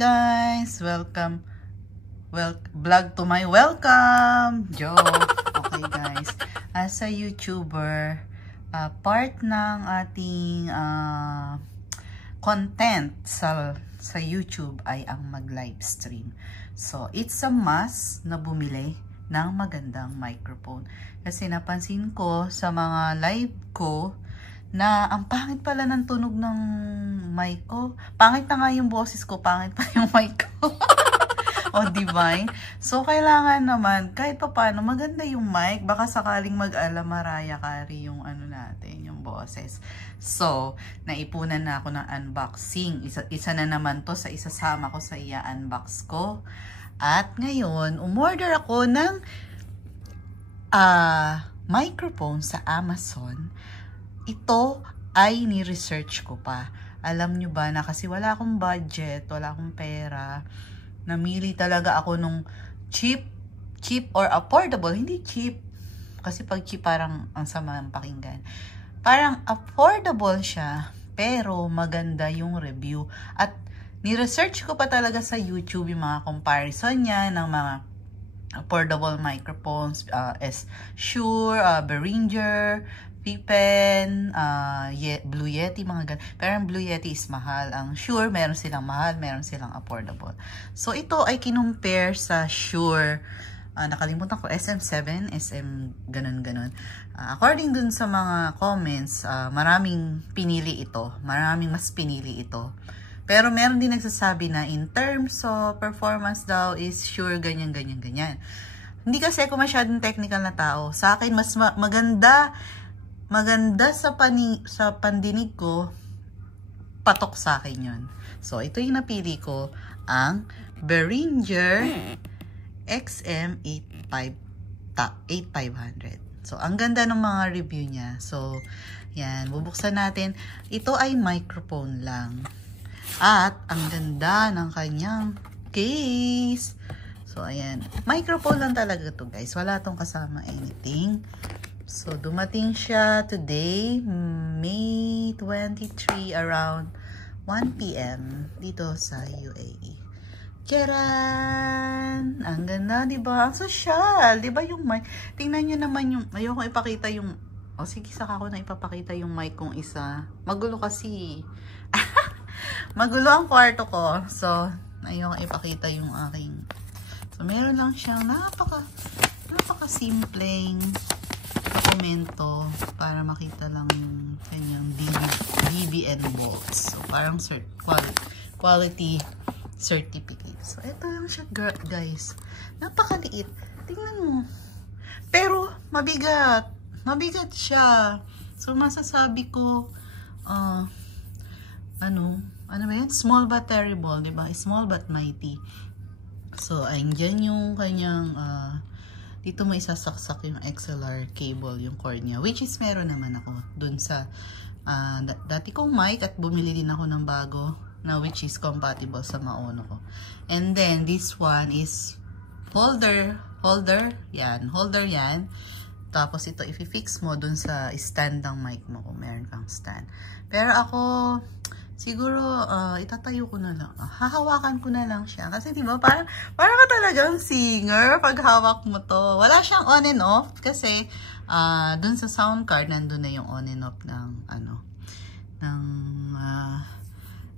guys! Welcome. Vlog to my welcome! Joke! Okay guys. As a YouTuber, part ng ating content sa YouTube ay ang mag-livestream. So, it's a must na bumili ng magandang microphone. Kasi napansin ko sa mga live ko na ang pangit pala ng tunog ng mic ko. Pangit na nga yung boses ko, pangit pa yung mic ko. O, divine. So, kailangan naman, kahit pa paano, maganda yung mic. Baka sakaling mag-ala Mariah Carey yung ano natin, yung boses. So, naipunan na ako ng unboxing. Isa na naman to sa isasama ko sa i-unbox ko. At ngayon, umorder ako ng microphone sa Amazon. Ito ay ni-research ko pa. Alam nyo ba na kasi wala akong budget, wala akong pera. Namili talaga ako nung cheap or affordable. Hindi cheap. Kasi pag cheap parang ang sama ng pakinggan. Parang affordable siya, pero maganda yung review. At ni-research ko pa talaga sa YouTube yung mga comparison niya ng mga affordable microphones. Shure, Behringer, Pipen, Blue Yeti, mga ganun. Pero ang Blue Yeti is mahal. Ang Shure, meron silang mahal, meron silang affordable. So, ito ay kinumpare sa Shure. Nakalimutan ko, SM7, SM ganun-ganun. According dun sa mga comments, maraming pinili ito. Maraming mas pinili ito. Pero meron din nagsasabi na in terms of performance daw is Shure ganyan. Hindi kasi ako masyadong technical na tao. Sa akin, mas maganda sa pandinig ko, patok sa akin yun. So, ito yung napili ko, ang Behringer XM8500. So, ang ganda ng mga review niya. So, yan, bubuksan natin. Ito ay microphone lang. At, ang ganda ng kanyang case. So, ayan. Microphone lang talaga to guys. Wala tong kasama anything. So, dumating siya today, May 23, around 1 PM dito sa UAE. Charan! Ang ganda, diba? Ang social, diba yung mic? Tingnan nyo naman yung, ayoko ipakita yung, sige, saka ko na ipapakita yung mic kong isa. Magulo kasi. Magulo ang kwarto ko. So, ayoko ipakita yung aking. So, meron lang siyang napaka-simpleng dokumento para makita lang yung kanyang DBN bolts. So, parang quality certificate. So, ito lang siya, guys. Napakaliit. Tingnan mo. Pero, mabigat. Mabigat siya. So, masasabi ko, ano ba yan? Small but terrible, diba? Small but mighty. So, andyan yung kanyang, dito mo isasaksak yung XLR cable, yung cord niya. Which is, meron naman ako dun sa, dati kong mic at bumili din ako ng bago na which is compatible sa Maono ko. And then, this one is holder yan. Tapos, ito, i-fix mo dun sa stand ng mic mo kung meron kang stand. Pero ako, siguro, itatayo ko na lang. Hahawakan ko na lang siya. Kasi diba, parang ka talagang singer pag hawak mo to. Wala siyang on and off. Kasi, dun sa sound card, nandun na yung on and off ng,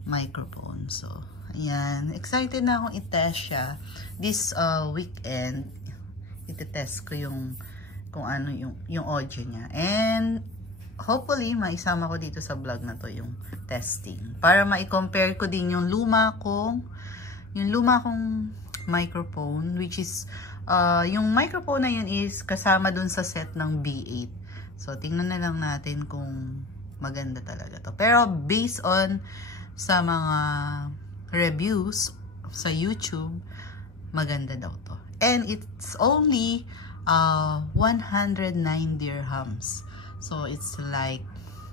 microphone. So, ayan. Excited na akong i-test siya. This weekend, iti-test ko kung ano yung audio niya. And, hopefully, maisama ko dito sa vlog na to yung testing. Para ma-compare ko din yung luma kong microphone, which is, yung microphone na yun is kasama dun sa set ng B8. So, tingnan na lang natin kung maganda talaga to. Pero, based on sa mga reviews sa YouTube, maganda daw to. And, it's only 109 dirhams. So, it's like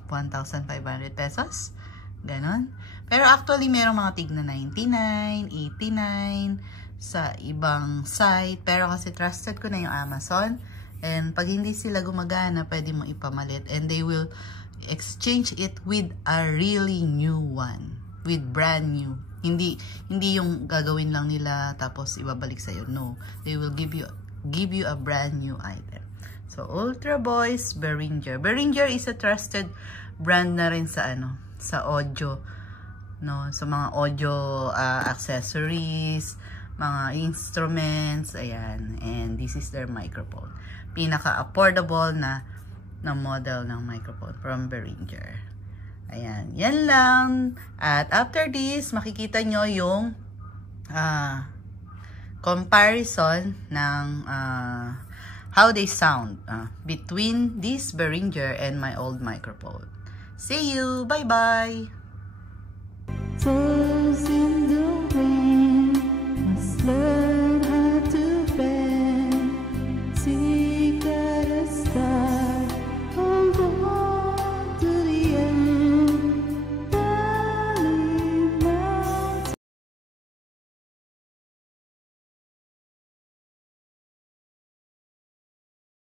1,500 pesos. Ganon. Pero actually, merong mga tig na 99, 89 sa ibang site. Pero kasi trusted ko na yung Amazon. And pag hindi sila gumagana, pwede mo ipamalit. And they will exchange it with a really new one. With brand new Hindi yung gagawin lang nila tapos ibabalik sa iyo. No, they will give you a brand new item. So Ultra Voice Behringer. Behringer is a trusted brand na rin sa sa audio, no, sa mga audio accessories, mga instruments, ayan. And this is their microphone. Pinaka-affordable na model ng microphone from Behringer. Ayan, yan lang. At after this, makikita nyo yung comparison ng how they sound between this Behringer and my old microphone. See you! Bye-bye!